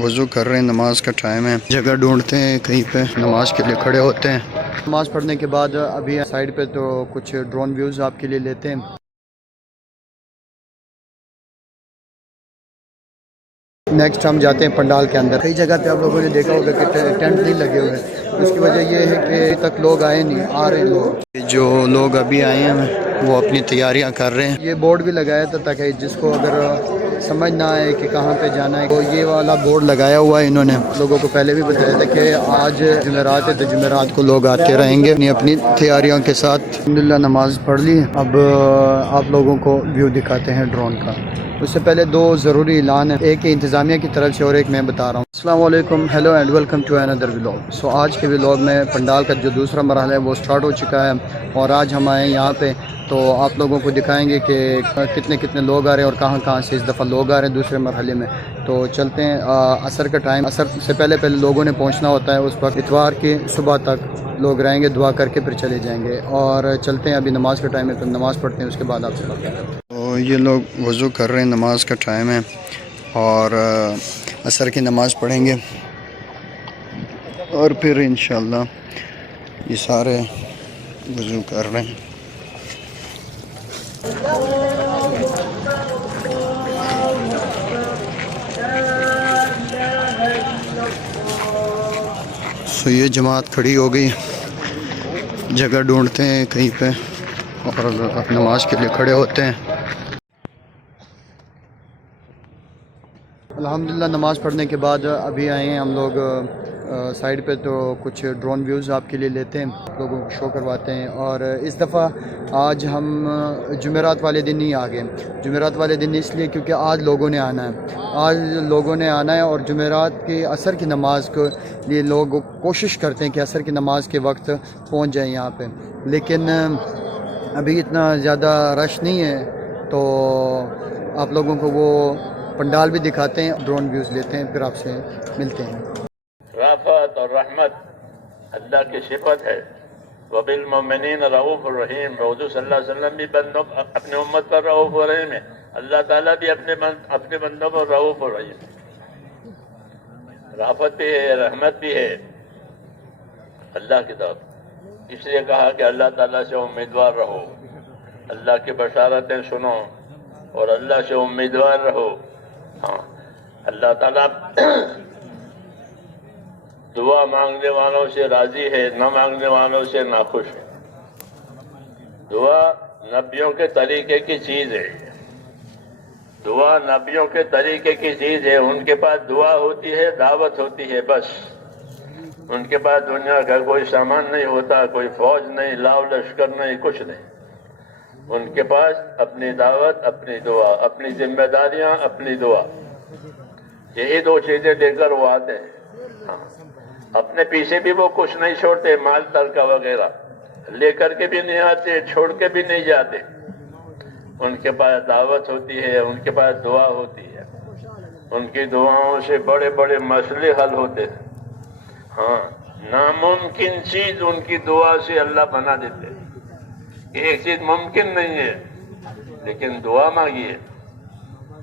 वज़ू कर रहे हैं, नमाज का टाइम है, जगह ढूंढते हैं, कहीं पे नमाज के लिए खड़े होते हैं। नमाज पढ़ने के बाद अभी साइड पे तो कुछ ड्रोन व्यूज़ आपके लिए लेते हैं। नेक्स्ट हम जाते हैं पंडाल के अंदर। कई जगह पे आप लोगों ने देखा होगा कि टेंट नहीं लगे हुए, उसकी वजह ये है कि अभी तक लोग आए नहीं, आ रहे लोग। जो लोग अभी आए हैं वो अपनी तैयारियां कर रहे हैं। ये बोर्ड भी लगाया था ताकि जिसको अगर समझ ना आए कि कहाँ पे जाना है, तो ये वाला बोर्ड लगाया हुआ है इन्होंने। लोगों को पहले भी बताया था कि आज जुमेरात है तो जुमेरात को लोग आते रहेंगे अपनी अपनी तैयारियों के साथ। अल्हम्दुलिल्लाह नमाज पढ़ ली। अब आप लोगों को व्यू दिखाते हैं ड्रोन का। उससे पहले दो ज़रूरी ऐलान है, एक इंतज़ामिया की तरफ से और एक मैं बता रहा हूँ। अस्सलाम वालेकुम, hello and welcome to another vlog. So आज के व्लॉग में पंडाल का जो दूसरा मरहला है वो स्टार्ट हो चुका है और आज हम आए यहाँ पे, तो आप लोगों को दिखाएंगे कि कितने कितने लोग आ रहे हैं और कहाँ कहाँ से इस दफ़ा लोग आ रहे हैं दूसरे मरहले में। तो चलते हैं। असर का टाइम, असर से पहले लोगों ने पहुँचना होता है। उस वक्त इतवार की सुबह तक लोग रहेंगे, दुआ करके फिर चले जाएंगे। और चलते हैं, अभी नमाज का टाइम है तो नमाज़ पढ़ते हैं, उसके बाद आपसे बात करते हैं। तो ये लोग वज़ू कर रहे हैं, नमाज का टाइम है और असर की नमाज़ पढ़ेंगे और फिर इंशाअल्लाह ये सारे वज़ू कर रहे हैं। तो ये जमात खड़ी हो गई, जगह ढूंढते हैं कहीं पे और नमाज के लिए खड़े होते हैं। अल्हम्दुलिल्लाह नमाज़ पढ़ने के बाद अभी आए हैं हम लोग साइड पे, तो कुछ ड्रोन व्यूज़ आपके लिए लेते हैं, लोगों को शो करवाते हैं। और इस दफ़ा आज हम जुमेरात वाले दिन ही आ गए। जुमेरात वाले दिन इसलिए क्योंकि आज लोगों ने आना है, आज लोगों ने आना है और जुमेरात की असर की नमाज़ के लिए लोग कोशिश करते हैं कि असर की नमाज़ के वक्त पहुंच जाएं यहाँ पे, लेकिन अभी इतना ज़्यादा रश नहीं है। तो आप लोगों को वो पंडाल भी दिखाते हैं, ड्रोन व्यूज़ लेते हैं, फिर आपसे मिलते हैं। राफत और रहमत अल्लाह की सिफत है। वबिल मोमिनीन रऊफ़ रहीम। हुज़ूर सल्लल्लाहु अलैहि वसल्लम भी बंदों अपने उम्मत पर रऊफ़ रहीम है। अल्लाह ताला भी अपने बंदों पर रऊफ़ रहीम। राफत भी है, रहमत भी है अल्लाह की तरफ। इसलिए कहा कि अल्लाह ताला से उम्मीदवार रहो, अल्लाह की बशारतें सुनो और अल्लाह से उम्मीदवार रहो। हाँ, अल्लाह ताला दुआ मांगने वालों से राजी है, न मांगने वालों से नाखुश है। दुआ नबियों के तरीके की चीज है, दुआ नबियों के तरीके की चीज है। उनके पास दुआ होती है, दावत होती है, बस। उनके पास दुनिया का कोई सामान नहीं होता, कोई फौज नहीं, लाव लश्कर नहीं, कुछ नहीं। उनके पास अपनी दावत, अपनी दुआ, अपनी जिम्मेदारियां, अपनी दुआ, यही दो चीजें लेकर वो आते हैं। हाँ, अपने पीछे भी वो कुछ नहीं छोड़ते, माल तलका वगैरह लेकर के भी नहीं आते, छोड़ के भी नहीं जाते। उनके पास दावत होती है, उनके पास दुआ होती है। उनकी दुआओं से बड़े बड़े मसले हल होते हैं। हाँ, नामुमकिन चीज उनकी दुआ से अल्लाह बना देते। एक चीज मुमकिन नहीं है, लेकिन दुआ मांगिए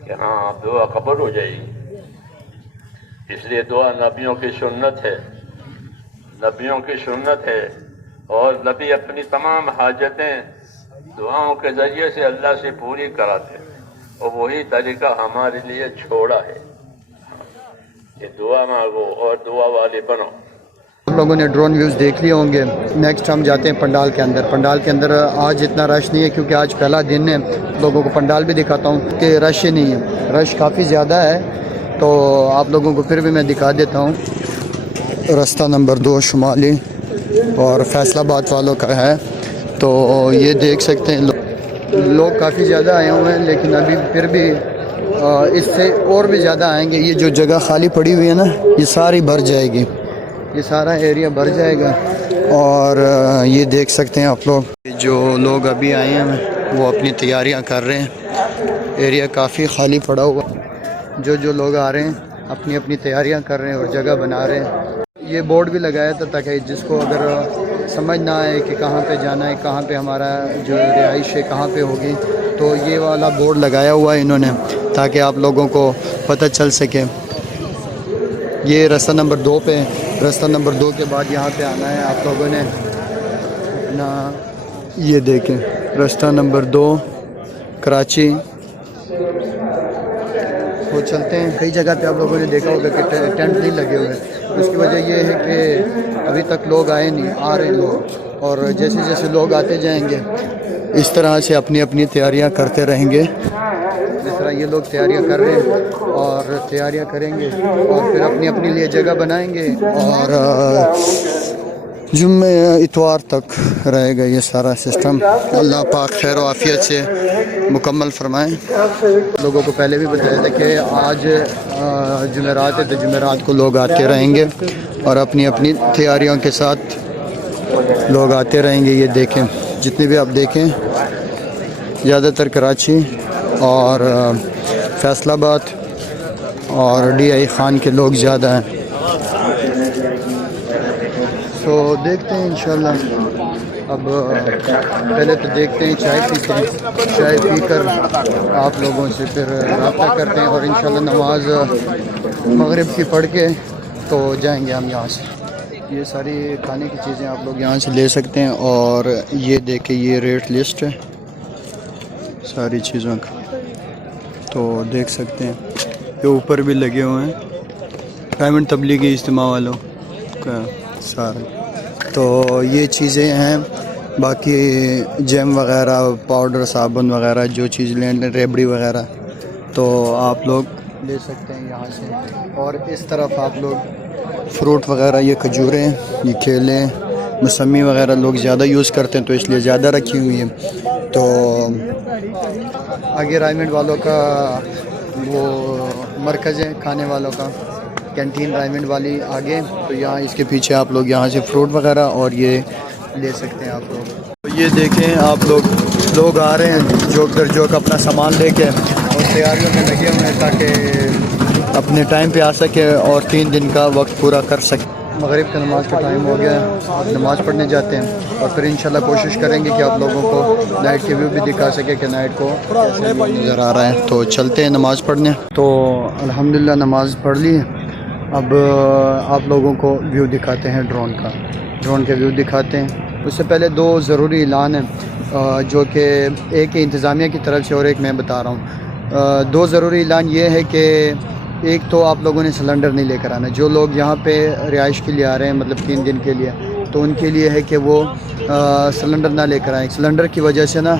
कि हाँ आप दुआ कबूल हो जाएगी। इसलिए दुआ नबियों की सुन्नत है, नबियों की सुन्नत है। और नबी अपनी तमाम हाजतें दुआओं के जरिए से अल्लाह से पूरी कराते हैं और वही तरीका हमारे लिए छोड़ा है कि दुआ मांगो और दुआ वाले बनो। आप लोगों ने ड्रोन व्यूज़ देख लिए होंगे। नेक्स्ट हम जाते हैं पंडाल के अंदर। पंडाल के अंदर आज इतना रश नहीं है क्योंकि आज पहला दिन है। लोगों को पंडाल भी दिखाता हूँ कि रश ही नहीं है, रश काफ़ी ज़्यादा है। तो आप लोगों को फिर भी मैं दिखा देता हूँ। रास्ता नंबर 2 शुमाली और फैसलाबाद वालों का है, तो ये देख सकते हैं लोग काफ़ी ज़्यादा आए हुए हैं, लेकिन अभी फिर भी इससे और भी ज़्यादा आएंगे। ये जो जगह खाली पड़ी हुई है ना, ये सारी भर जाएगी, ये सारा एरिया भर जाएगा। और ये देख सकते हैं आप लोग, जो लोग अभी आए हैं वो अपनी तैयारियां कर रहे हैं। एरिया काफ़ी खाली पड़ा हुआ, जो लोग आ रहे हैं अपनी अपनी तैयारियां कर रहे हैं और जगह बना रहे हैं। ये बोर्ड भी लगाया था ताकि जिसको अगर समझ ना आए कि कहाँ पे जाना है, कहाँ पे हमारा जो रिहाइश है कहाँ पे होगी, तो ये वाला बोर्ड लगाया हुआ है इन्होंने ताकि आप लोगों को पता चल सके। یہ رستہ نمبر 2 پہ ہے. رستہ نمبر 2 کے بعد یہاں پہ آنا ہے آپ لوگوں نے اپنا. یہ دیکھیں رستہ نمبر 2 کراچی وہ چلتے ہیں. کئی جگہ پہ آپ لوگوں نے دیکھا ہوگا کہ ٹینٹ نہیں لگے ہوئے. اس کی وجہ یہ ہے کہ ابھی تک لوگ آئے نہیں, آ رہے لوگ, اور جیسے جیسے لوگ آتے جائیں گے اس طرح سے اپنی اپنی تیاریاں کرتے رہیں گے. جس طرح یہ لوگ تیاریاں کر رہے ہیں اور تیاریاں کریں گے اور پھر اپنی اپنے لیے جگہ بنائیں گے, اور جمعہ اتوار تک رہے گا یہ سارا سسٹم. اللہ پاک خیر و عافیت سے مکمل فرمائیں. لوگوں کو پہلے بھی بتایا تھا کہ آج جمعرات ہے تو جمعرات کو لوگ آتے رہیں گے اور اپنی اپنی تیاریوں کے ساتھ لوگ آتے رہیں گے. یہ دیکھیں جتنے بھی آپ دیکھیں زیادہ تر کراچی اور فیصل آباد اور ڈی آئی خان کے لوگ زیادہ ہیں. تو دیکھتے ہیں انشاءاللہ. اب پہلے تو دیکھتے ہیں, چائے پیتے ہیں, چائے پی کر آپ لوگوں سے پھر رابطہ کرتے ہیں, اور انشاءاللہ نماز مغرب کی پڑھ کے تو جائیں گے ہم یہاں سے. یہ ساری کھانے کی چیزیں آپ لوگ یہاں سے لے سکتے ہیں, اور یہ دیکھیں یہ ریٹ لسٹ ہے ساری چیزوں کا, تو دیکھ سکتے ہیں. یہ اوپر بھی لگے ہوئے ہیں ڈائمنڈ تبلیغی اجتماع والوں کا سارے. تو یہ چیزیں ہیں. باقی جیم وغیرہ, پاؤڈر, صابن وغیرہ جو چیز لیں, ریبڑی وغیرہ تو آپ لوگ لے سکتے ہیں یہاں سے. اور اس طرف آپ لوگ فروٹ وغیرہ, یہ کھجوریں, یہ کیلے, موسمی وغیرہ لوگ زیادہ یوز کرتے ہیں تو اس لیے زیادہ رکھی ہوئی ہیں. تو آگے رائمنڈ والوں کا وہ مرکز ہے کھانے والوں کا, کینٹین رائمنڈ والی آگے. تو یہاں اس کے پیچھے آپ لوگ یہاں سے فروٹ وغیرہ اور یہ لے سکتے ہیں آپ لوگ. تو یہ دیکھیں آپ لوگ آ رہے ہیں جوک در جوک اپنا سامان لے کے, اور تیاریوں میں لگے ہوئے ہیں تاکہ اپنے ٹائم پہ آ سکے اور 3 دن کا وقت پورا کر سکے. مغرب کا نماز کا ٹائم ہو گیا ہے, نماز پڑھنے جاتے ہیں, اور پھر انشاءاللہ کوشش کریں گے کہ آپ لوگوں کو نائٹ کے ویو بھی دکھا سکے کہ نائٹ کو کیسے نظر آ رہا ہے. تو چلتے ہیں نماز پڑھنے. تو الحمدللہ نماز پڑھ لی. اب آپ لوگوں کو ویو دکھاتے ہیں ڈرون کے ویو دکھاتے ہیں. اس سے پہلے 2 ضروری اعلان ہیں جو کہ ایک انتظامیہ کی طرف سے اور ایک میں بتا رہا ہوں. 2 ضروری اعلان یہ ہے کہ ایک تو آپ لوگوں نے سلنڈر نہیں لے کر آنا. جو لوگ یہاں پہ رہائش کے لیے آ رہے ہیں مطلب 3 دن کے لیے, تو ان کے لیے ہے کہ وہ سلنڈر نہ لے کر آئیں. سلنڈر کی وجہ سے نا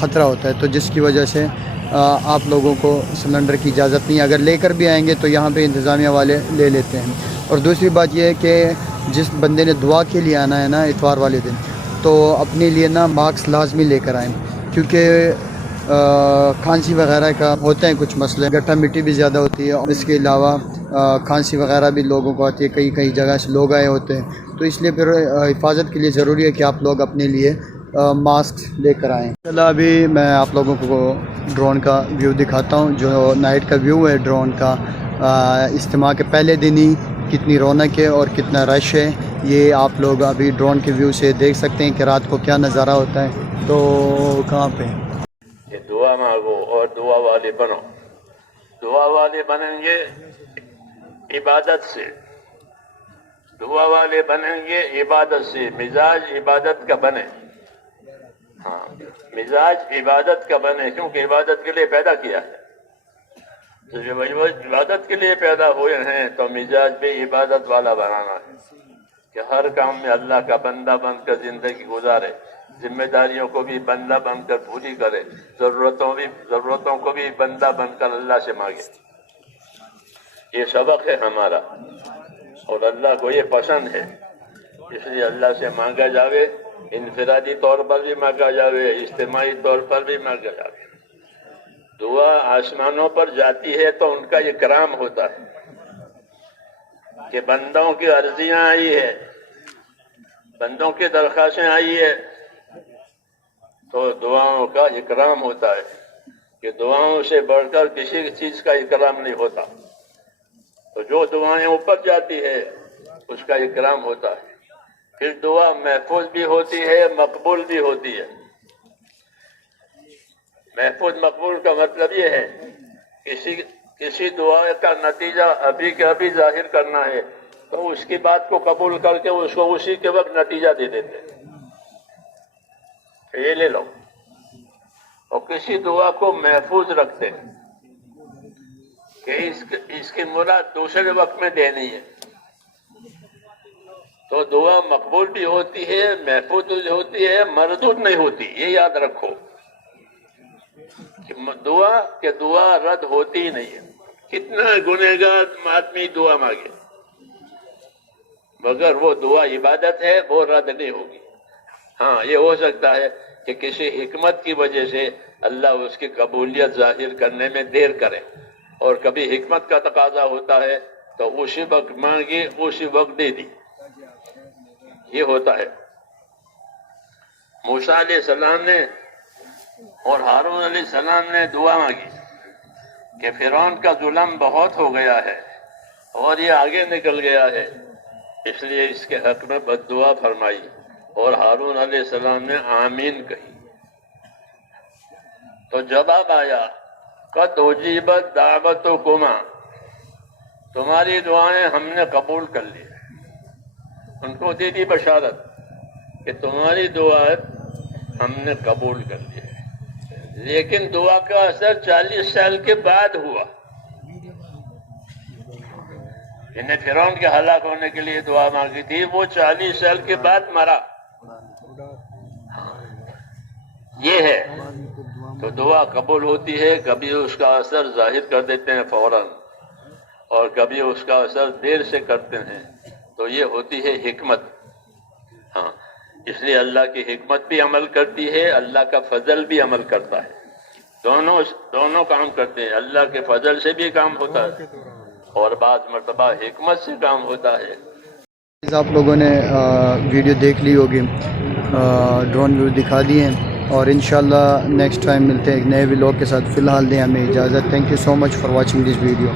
خطرہ ہوتا ہے, تو جس کی وجہ سے آپ لوگوں کو سلنڈر کی اجازت نہیں. اگر لے کر بھی آئیں گے تو یہاں پہ انتظامیہ والے لے لیتے ہیں. اور دوسری بات یہ ہے کہ جس بندے نے دعا کے لیے آنا ہے نا اتوار والے دن, تو اپنے لیے نا ماسک لازمی لے کر آئیں, کیونکہ کھانسی وغیرہ کا ہوتے ہیں کچھ مسئلے. گٹھا مٹی بھی زیادہ ہوتی ہے, اور اس کے علاوہ کھانسی وغیرہ بھی لوگوں کو آتی ہے. کئی جگہ سے لوگ آئے ہوتے ہیں, تو اس لیے پھر حفاظت کے لیے ضروری ہے کہ آپ لوگ اپنے لیے ماسک لے کر آئیں. چلو ابھی میں آپ لوگوں کو ڈرون کا ویو دکھاتا ہوں, جو نائٹ کا ویو ہے ڈرون کا. اجتماع کے پہلے دن ہی کتنی رونق ہے اور کتنا رش ہے, یہ آپ لوگ ابھی ڈرون کے ویو سے دیکھ سکتے ہیں کہ رات کو کیا نظارہ ہوتا ہے. تو کہاں پہ کہ دعا مانگو اور دعا والے بنو. دعا والے بنیں گے عبادت سے, دعا والے بنیں گے عبادت سے. مزاج عبادت کا بنے. ہاں, مزاج عبادت کا بنے, کیونکہ عبادت کے لیے پیدا کیا ہے. تو جو عبادت کے لیے پیدا ہوئے ہیں تو مزاج بھی عبادت والا بنانا ہے کہ ہر کام میں اللہ کا بندہ بن کر زندگی گزارے. ذمہ داریوں کو بھی بندہ بن کر پوری کرے, ضرورتوں کو بھی بندہ بن کر اللہ سے مانگے. یہ سبق ہے ہمارا, اور اللہ کو یہ پسند ہے. اس لیے اللہ سے مانگا جاوے, انفرادی طور پر بھی مانگا جاوے, اجتماعی طور پر بھی مانگا جاوے. دعا آسمانوں پر جاتی ہے تو ان کا اکرام ہوتا ہے کہ بندوں کی عرضیاں آئی ہے, بندوں کی درخواستیں آئی ہے, تو دعاؤں کا اکرام ہوتا ہے کہ دعاؤں سے بڑھ کر کسی چیز کا اکرام نہیں ہوتا. تو جو دعائیں اوپر جاتی ہے اس کا اکرام ہوتا ہے. پھر دعا محفوظ بھی ہوتی ہے, مقبول بھی ہوتی ہے. محفوظ مقبول کا مطلب یہ ہے کسی किसी दुआ का नतीजा अभी के अभी जाहिर करना है तो उसकी बात को कबूल करके उसको उसी के वक्त नतीजा दे देते हैं, ये ले लो। और किसी दुआ को महफूज रखते हैं कि इसकी मुराद दूसरे वक्त में देनी है, तो दुआ मकबूल भी होती है, महफूज भी होती है, मरदूद नहीं होती। ये याद रखो कि दुआ रद्द होती ही नहीं है। कितना गुनहगार आदमी दुआ मांगे, मगर वो दुआ इबादत है, वो रद्द नहीं होगी। हाँ, ये हो सकता है कि किसी हिकमत की वजह से अल्लाह उसकी कबूलियत जाहिर करने में देर करे, और कभी हिकमत का तकाजा होता है तो उसी वक्त मांगी, उसी वक्त दे दी, ये होता है। मूसा अलैहिस्सलाम ने और हारून अलैहिस्सलाम ने दुआ मांगी कि फिरौन का जुल्म बहुत हो गया है और ये आगे निकल गया है, इसलिए इसके हक में बद्दुआ फरमाई, और हारून अलैहिस्सलाम ने आमीन कही। तो जवाब आया कद उजीबत दावतुकुमा, तुम्हारी दुआएं हमने कबूल कर ली। उनको दे दी बशारत कि तुम्हारी दुआ हमने कबूल कर ली है, लेकिन दुआ का असर 40 साल के बाद हुआ। इन्हें फिरौन के हलाक होने के लिए दुआ मांगी थी, वो 40 साल के बाद मरा। ये है, तो दुआ कबूल होती है, कभी उसका असर जाहिर कर देते हैं फौरन, और कभी उसका असर देर से करते हैं, तो ये होती है हिकमत। हाँ, इसलिए अल्लाह की हिकमत भी अमल करती है, अल्लाह का फजल भी अमल करता है, दोनों काम करते हैं। अल्लाह के फजल से भी काम होता है और बाज़ मर्तबा हिकमत से काम होता है। आप लोगों ने वीडियो देख ली होगी, ड्रोन व्यू दिखा दिए हैं, और इंशाल्लाह नेक्स्ट टाइम मिलते हैं एक नए व्लॉग के साथ। फ़िलहाल दें हमें इजाज़त। Thank you so much for watching this video.